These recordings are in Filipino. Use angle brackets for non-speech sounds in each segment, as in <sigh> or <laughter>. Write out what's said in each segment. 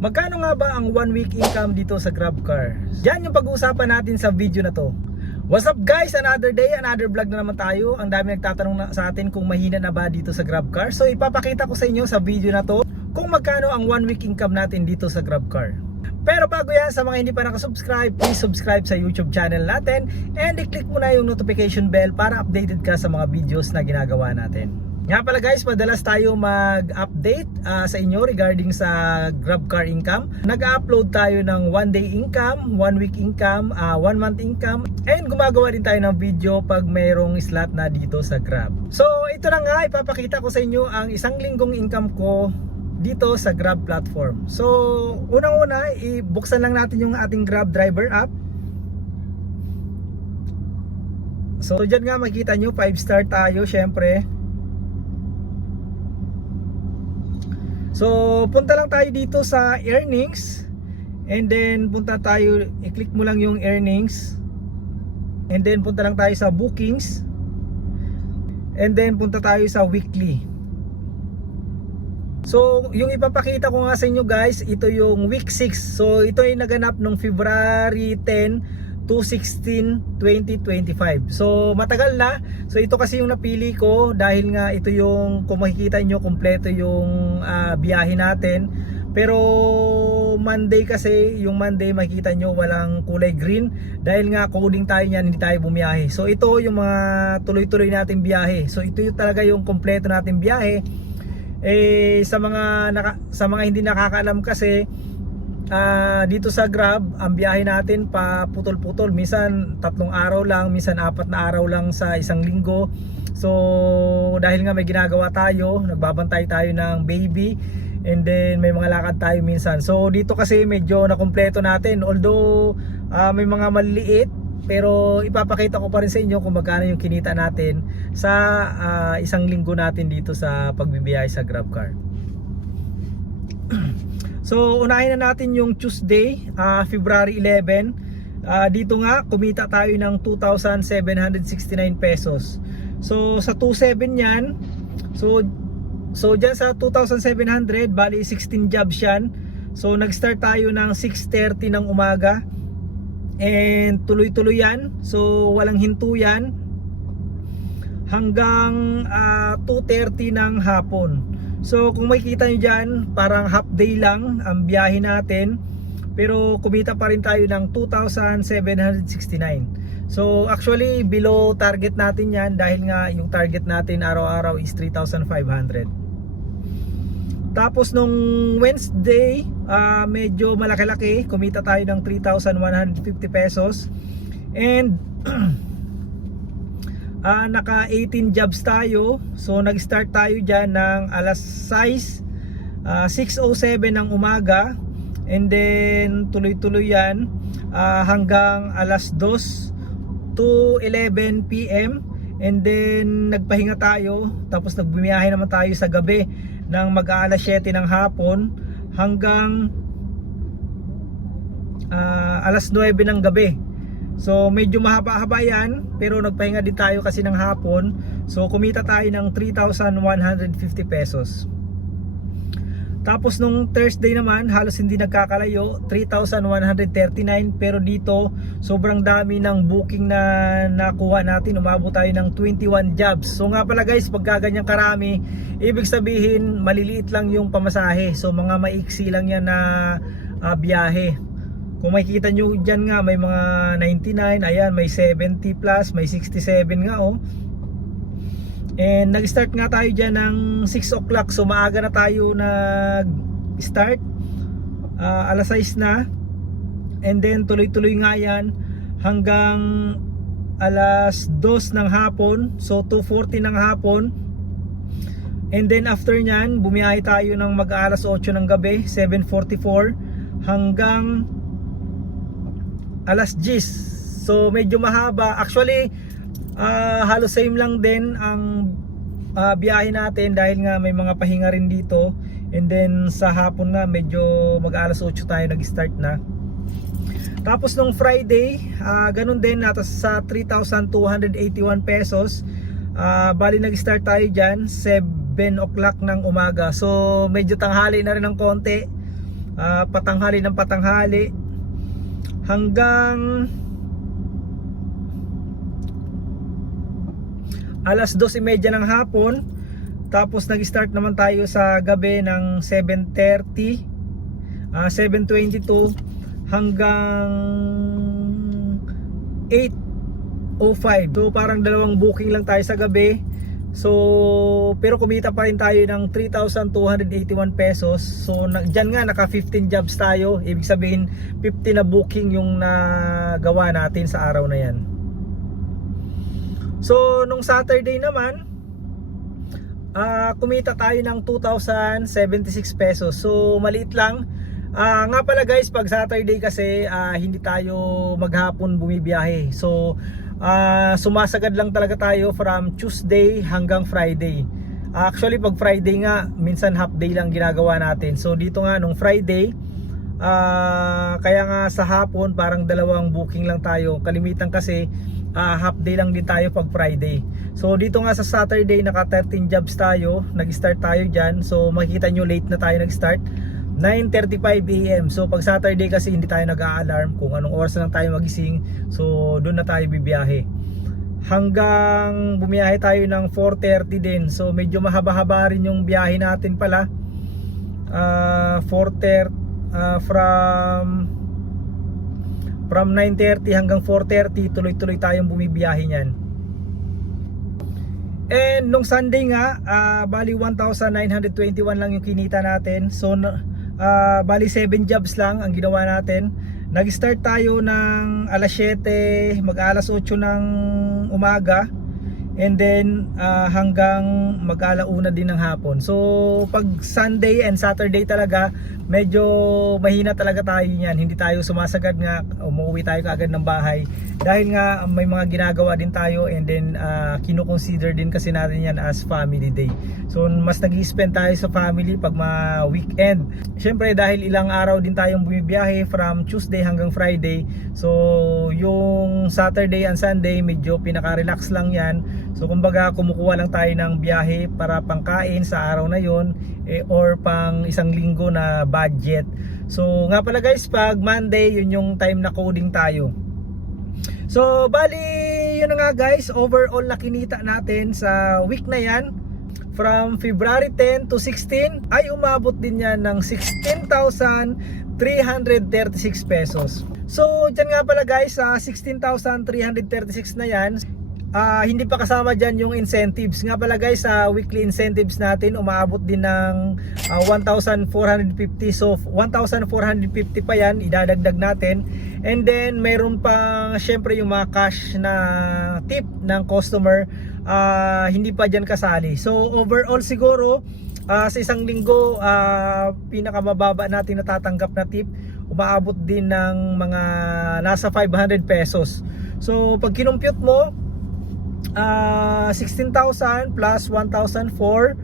Magkano nga ba ang one week income dito sa GrabCar? Yan yung pag-uusapan natin sa video na to. What's up guys? Another day, another vlog na naman tayo. Ang dami nagtatanong na sa atin kung mahina na ba dito sa GrabCar. So ipapakita ko sa inyo sa video na to kung magkano ang one week income natin dito sa GrabCar. Pero bago yan, sa mga hindi pa nakasubscribe, please subscribe sa YouTube channel natin and i-click mo na yung notification bell para updated ka sa mga videos na ginagawa natin. Nga pala guys, madalas tayo mag-update ah, sa inyo regarding sa GrabCar income. Nag-upload tayo ng one day income, one week income, ah, one month income, and gumagawa din tayo ng video pag mayroong slot na dito sa Grab. So ito na nga, ipapakita ko sa inyo ang isang linggong income ko dito sa Grab platform. So unang-una, ibuksan lang natin yung ating Grab driver app. So dyan nga makita nyo 5 star tayo syempre So punta lang tayo dito sa earnings. And then punta tayo I-click mo lang yung earnings. And then punta lang tayo sa bookings. And then punta tayo sa weekly. So, yung ipapakita ko nga sa inyo guys, ito yung week 6. So, ito ay naganap nung February 10 to 16, 2025. So, matagal na. So, ito kasi yung napili ko dahil nga ito yung kung makikita nyo, kompleto yung ah, biyahe natin. Pero Monday kasi, yung Monday makikita nyo walang kulay green dahil nga coding tayo niyan, hindi tayo bumiyahe. So, ito yung mga tuloy-tuloy natin biyahe. So, ito yung talaga yung kompleto natin biyahe eh sa mga naka, sa mga hindi nakakaalam kasi ah, dito sa Grab ang biyahe natin pa putol-putol. Minsan tatlong araw lang minsan apat na araw lang sa isang linggo. So dahil nga may ginagawa tayo nagbabantay tayo ng baby and then may mga lakad tayo minsan. So dito kasi medyo nakumpleto natin. Although ah, may mga maliliit pero ipapakita ko pa rin sa inyo kung magkano yung kinita natin sa ah, isang linggo natin dito sa pagbibiyahe sa GrabCar. <clears throat> so unahin na natin yung Tuesday, ah, February 11. Ah, dito nga kumita tayo ng 2,769 pesos. So sa 27 yan, so so diyan sa 2,700 bali 16 jobs yan. So nag-start tayo ng 6:30 ng umaga and tuloy-tuloy yan. So walang hinto yan hanggang ah, 2.30 ng hapon. So kung makikita nyo dyan, parang half day lang ang biyahe natin. Pero kumita pa rin tayo ng 2,769. So actually below target natin yan dahil nga yung target natin araw-araw is 3,500. Tapos nung Wednesday, ah, medyo malaki-laki, kumita tayo ng 3,150 pesos. And <clears throat> ah, naka 18 jobs tayo. So nag-start tayo diyan ng alas 6 ah, 6:07 ng umaga. And then tuloy-tuloy 'yan ah, hanggang alas 2 to 11 PM. And then nagpahinga tayo tapos nagbumiyahe naman tayo sa gabi ng mag-aalas 7 ng hapon hanggang ah, alas 9 ng gabi. So medyo mahaba-haba yan pero nagpahinga din tayo kasi ng hapon. So kumita tayo ng 3,150 pesos. Tapos nung Thursday naman halos hindi nagkakalayo 3,139 pero dito sobrang dami ng booking na nakuha natin umabot tayo ng 21 jobs so nga pala guys pagka ganyan karami ibig sabihin maliliit lang yung pamasahe so mga maiksi lang yan na ah, biyahe kung makikita nyo dyan nga may mga 99 ayan may 70 plus may 67 nga oh. And nag-start nga tayo dyan ng 6 o'clock. So maaga na tayo nag-start. Ah, alas 6 na. And then tuloy-tuloy nga yan hanggang alas 2 ng hapon. So 2.40 ng hapon. And then after nyan bumiyahe tayo ng mag alas 8 ng gabi 7.44 hanggang alas 10 so medyo mahaba. Actually ah, halos same lang din ang ah, biyahe natin dahil nga may mga pahinga rin dito. And then sa hapon nga medyo mag alas 8 tayo nag-start na. Tapos nung Friday ah, ganun din nata sa 3,281 pesos Ah, bali nag-start tayo dyan 7 o'clock ng umaga. So medyo tanghali na rin ng konti. Ah, patanghali ng patanghali hanggang alas 12.30 ng hapon tapos nag-start naman tayo sa gabi ng 7.30 ah, 7.22 hanggang 8.05 so parang dalawang booking lang tayo sa gabi so pero kumita pa rin tayo ng 3,281 pesos. So na, dyan nga naka 15 jobs tayo. Ibig sabihin 50 na booking yung nagawa natin sa araw na yan. So nung Saturday naman ah kumita tayo ng 2,076 pesos. So maliit lang Ah, nga pala guys, pag Saturday kasi ah, hindi tayo maghapon bumibiyahe. So, ah, sumasagad lang talaga tayo from Tuesday hanggang Friday. Ah, actually, pag Friday nga, minsan half day lang ginagawa natin. So, dito nga nung Friday, ah, kaya nga sa hapon parang dalawang booking lang tayo. Kalimitan kasi ah, half day lang din tayo pag Friday. So, dito nga sa Saturday, naka 13 jobs tayo. Nag-start tayo dyan. So, makikita nyo late na tayo nag-start. 9.35 AM. So pag Saturday kasi hindi tayo nag-a-alarm kung anong oras na lang tayo magising. So doon na tayo bibiyahe. Hanggang bumiyahe tayo ng 4.30 din. So medyo mahaba-haba rin yung biyahe natin pala. Uh, 4.30 uh, from from 9.30 hanggang 4.30 tuloy-tuloy tayong bumibiyahe niyan. And nung Sunday nga, ah, bali 1,921 lang yung kinita natin. So Ah, bali 7 jobs lang ang ginawa natin. Nag-start tayo ng alas 7, mag-alas 8 ng umaga. And then ah, hanggang mag-alauna din ng hapon. So pag Sunday and Saturday talaga, medyo mahina talaga tayo niyan. Hindi tayo sumasagad nga, umuwi tayo kaagad ng bahay. Dahil nga may mga ginagawa din tayo and then uh, kino-consider din kasi natin yan as family day. So mas nag spend tayo sa family pag ma weekend. Siyempre dahil ilang araw din tayong bumibiyahe from Tuesday hanggang Friday. So yung Saturday and Sunday medyo pinaka-relax lang yan. So kumbaga kumukuha lang tayo ng biyahe para pangkain sa araw na yon eh, or pang isang linggo na budget. So nga pala guys, pag Monday yun yung time na coding tayo. So bali yun na nga guys, overall na kinita natin sa week na yan from February 10 to 16 ay umabot din yan ng 16,336 pesos. So dyan nga pala guys, sa 16,336 na yan, Ah, hindi pa kasama dyan yung incentives. Nga pala guys, sa weekly incentives natin, umaabot din ng ah, 1,450. So, 1,450 pa yan, idadagdag natin. And then, meron pa syempre yung mga cash na tip ng customer, ah, hindi pa dyan kasali. So, overall siguro, ah, sa isang linggo, ah, pinakamababa natin natatanggap na tip, umaabot din ng mga nasa 500 pesos. So, pag kinumpute mo, Ah, 16,000 plus 1,004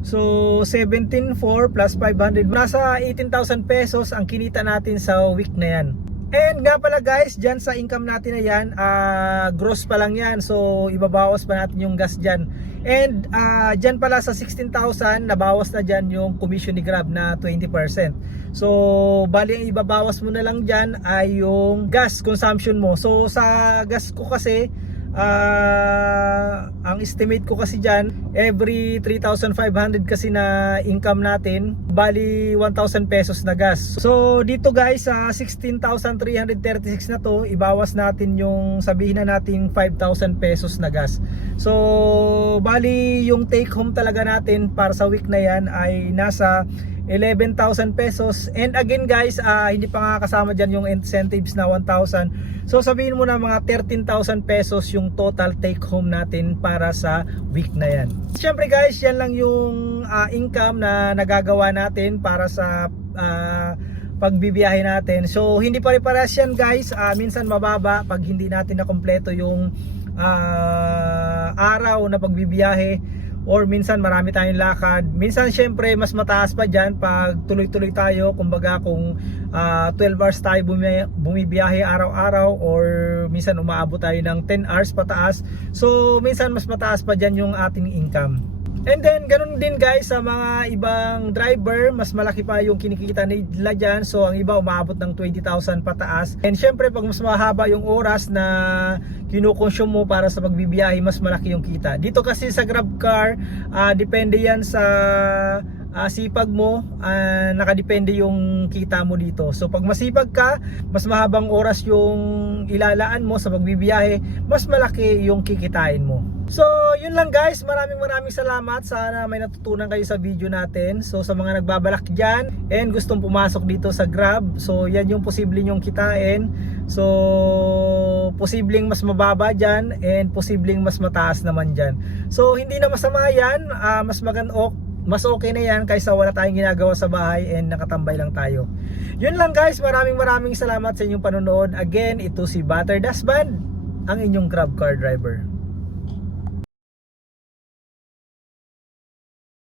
So 17,400 plus 500 Nasa 18,000 pesos ang kinita natin sa week na yan And nga pala guys, dyan sa income natin na yan, ah, gross pa lang yan. So, ibabawas pa natin yung gas dyan. And ah, dyan pala sa 16,000, nabawas na dyan yung commission ni Grab na 20%. So, bali ang ibabawas mo na lang dyan ay yung gas consumption mo. So, sa gas ko kasi, Ah, ang estimate ko kasi diyan every 3,500 kasi na income natin, bali 1,000 pesos na gas. So dito guys sa 16,336 na to, ibawas natin yung sabihin na natin 5,000 pesos na gas. So bali yung take home talaga natin para sa week na yan ay nasa 11,000 pesos. And again guys, ah, hindi pa nga kasama dyan yung incentives na 1,000. So sabihin mo na mga 13,000 pesos yung total take home natin para sa week na yan. Siyempre guys, yan lang yung ah, income na nagagawa natin para sa ah, pagbibiyahe natin. So hindi pa rin parehas yan guys. Ah, minsan mababa pag hindi natin na kompleto yung ah, araw na pagbibiyahe or minsan marami tayong lakad. Minsan syempre mas mataas pa diyan pag tuloy-tuloy tayo. Kumbaga kung ah, 12 hours tayo bumi- bumibiyahe araw-araw or minsan umaabot tayo ng 10 hours pataas. So minsan mas mataas pa diyan yung ating income. And then, ganun din guys sa mga ibang driver, mas malaki pa yung kinikita nila dyan. So, ang iba umabot ng 20,000 pataas. And syempre, pag mas mahaba yung oras na kinukonsume mo para sa pagbibiyahe, mas malaki yung kita. Dito kasi sa Grab Car, ah, depende yan sa ah, sipag mo, ah, nakadepende yung kita mo dito. So, pag masipag ka, mas mahabang oras yung ilalaan mo sa pagbibiyahe, mas malaki yung kikitain mo. So, yun lang guys. Maraming maraming salamat. Sana may natutunan kayo sa video natin. So, sa mga nagbabalak dyan and gustong pumasok dito sa Grab, so yan yung posible nyong kitain. So, posibleng mas mababa dyan and posibleng mas mataas naman dyan. So, hindi na masama yan. Ah, mas maganda mas okay na yan kaysa wala tayong ginagawa sa bahay and nakatambay lang tayo. Yun lang guys, maraming maraming salamat sa inyong panonood. Again, ito si Butter Dasband, ang inyong Grab Car Driver.